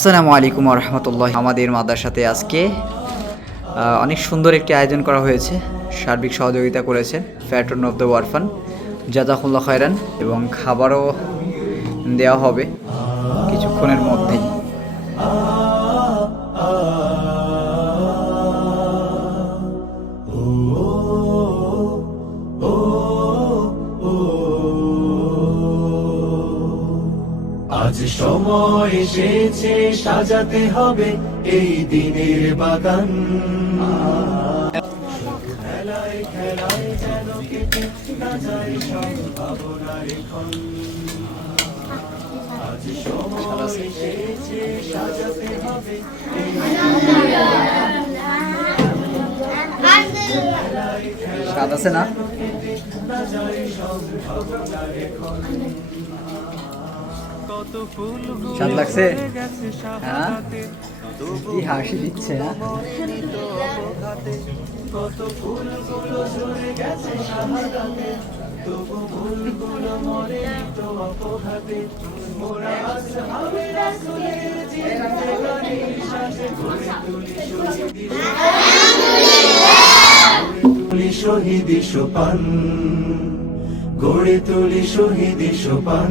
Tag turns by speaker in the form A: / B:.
A: আসসালামু আলাইকুম রহমতুল্লাহ আমাদের মাদ্রাসাতে আজকে অনেক সুন্দর একটি আয়োজন করা হয়েছে। সার্বিক সহযোগিতা করেছেন ফ্যাটন অফ দ্য ওয়ারফান জাজাকুল্লাহ খয়রান, এবং খাবারও দেওয়া হবে কিছুক্ষণের মধ্যেই।
B: আজ সময় এসেছে সাজাতে হবে এই দিনের বাগান। খেলায় খেলায় যেন কেটে না যায় সম্ভাবনার ক্ষণ আজ সময় এসেছে সাজাতে হবে
A: স্বাদ আছে না?
B: কত ফুল
A: স্বাদ লাগছে? হ্যাঁ? কি হাসি দিচ্ছে হ্যাঁ?
B: শহীদি সোপান গড়ে তুলি শহীদি সোপান